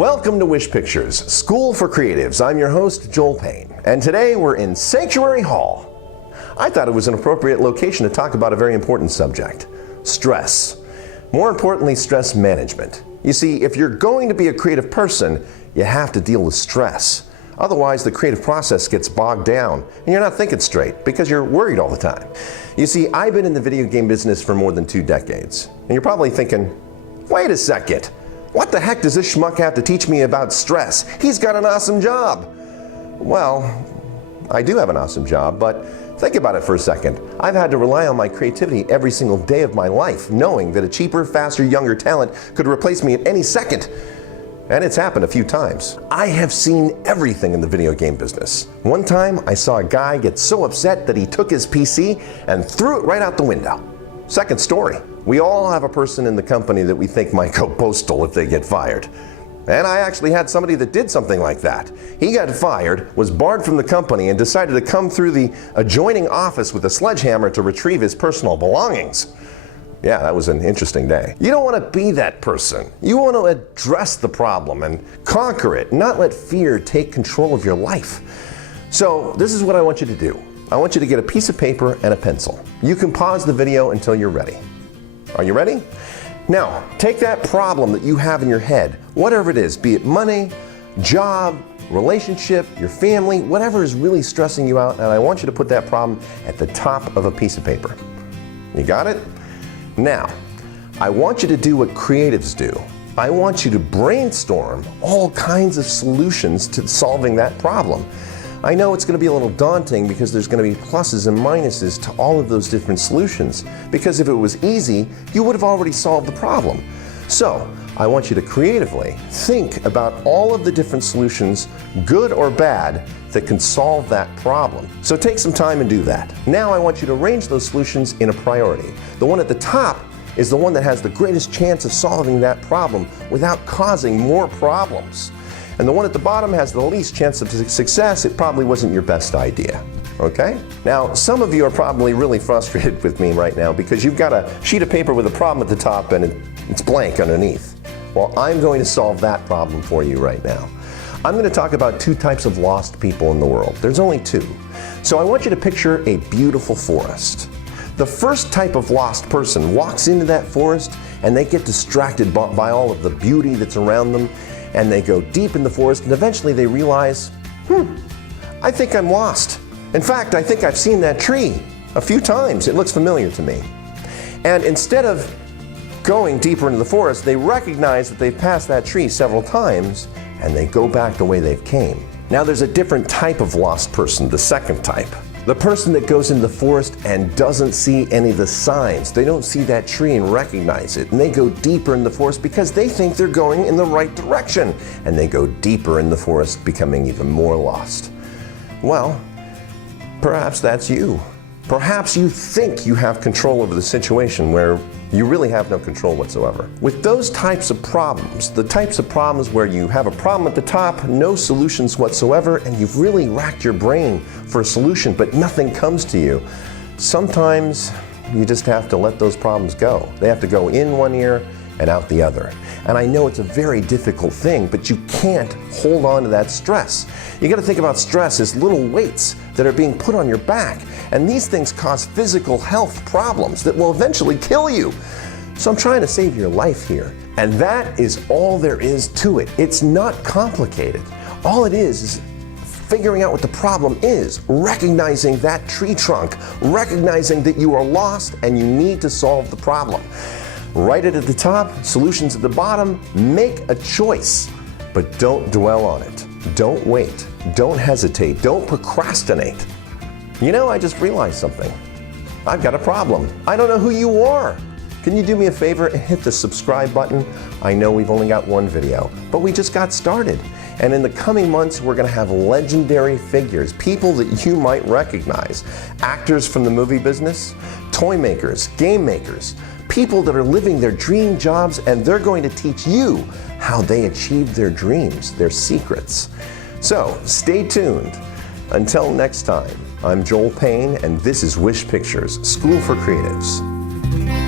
Welcome to Wish Pictures, School for Creatives. I'm your host, Joel Payne, and today we're in Sanctuary Hall. I thought it was an appropriate location to talk about a very important subject, stress. More importantly, stress management. You see, if you're going to be a creative person, you have to deal with stress. Otherwise, the creative process gets bogged down, and you're not thinking straight because you're worried all the time. You see, I've been in the video game business for more than 2 decades, and you're probably thinking, wait a second. What the heck does this schmuck have to teach me about stress? He's got an awesome job. Well, I do have an awesome job, but think about it for a second. I've had to rely on my creativity every single day of my life, knowing that a cheaper, faster, younger talent could replace me at any second. And it's happened a few times. I have seen everything in the video game business. One time, I saw a guy get so upset that he took his PC and threw it right out the window. Second story. We all have a person in the company that we think might go postal if they get fired. And I actually had somebody that did something like that. He got fired, was barred from the company, and decided to come through the adjoining office with a sledgehammer to retrieve his personal belongings. Yeah, that was an interesting day. You don't want to be that person. You want to address the problem and conquer it, not let fear take control of your life. So this is what I want you to do. I want you to get a piece of paper and a pencil. You can pause the video until you're ready. Are you ready? Now, take that problem that you have in your head, whatever it is, be it money, job, relationship, your family, whatever is really stressing you out, and I want you to put that problem at the top of a piece of paper. You got it? Now, I want you to do what creatives do. I want you to brainstorm all kinds of solutions to solving that problem. I know it's going to be a little daunting because there's going to be pluses and minuses to all of those different solutions. Because if it was easy, you would have already solved the problem. So, I want you to creatively think about all of the different solutions, good or bad, that can solve that problem. So take some time and do that. Now I want you to arrange those solutions in a priority. The one at the top is the one that has the greatest chance of solving that problem without causing more problems. And the one at the bottom has the least chance of success. It probably wasn't your best idea. Okay? Now, some of you are probably really frustrated with me right now because you've got a sheet of paper with a problem at the top and it's blank underneath. Well, I'm going to solve that problem for you right now. I'm going to talk about 2 types of lost people in the world. There's only 2. So I want you to picture a beautiful forest. The first type of lost person walks into that forest and they get distracted by all of the beauty that's around them, and they go deep in the forest and eventually they realize, I think I'm lost. In fact, I think I've seen that tree a few times. It looks familiar to me. And instead of going deeper into the forest, they recognize that they've passed that tree several times and they go back the way they've came. Now there's a different type of lost person, the second type. The person that goes into the forest and doesn't see any of the signs. They don't see that tree and recognize it. And they go deeper in the forest because they think they're going in the right direction. And they go deeper in the forest, becoming even more lost. Well, perhaps that's you. Perhaps you think you have control over the situation where you really have no control whatsoever. With those types of problems, the types of problems where you have a problem at the top, no solutions whatsoever, and you've really racked your brain for a solution, but nothing comes to you, sometimes you just have to let those problems go. They have to go in one ear and out the other. And I know it's a very difficult thing, but you can't hold on to that stress. You got to think about stress as little weights that are being put on your back. And these things cause physical health problems that will eventually kill you. So I'm trying to save your life here. And that is all there is to it. It's not complicated. All it is figuring out what the problem is, recognizing that tree trunk, recognizing that you are lost and you need to solve the problem. Write it at the top, solutions at the bottom, make a choice, but don't dwell on it. Don't wait, don't hesitate, don't procrastinate. You know, I just realized something. I've got a problem. I don't know who you are. Can you do me a favor and hit the subscribe button? I know we've only got 1 video, but we just got started. And in the coming months, we're going to have legendary figures, people that you might recognize. Actors from the movie business, toy makers, game makers, people that are living their dream jobs, and they're going to teach you how they achieved their dreams, their secrets. So stay tuned. Until next time, I'm Joel Payne, and this is Wish Pictures, School for Creatives.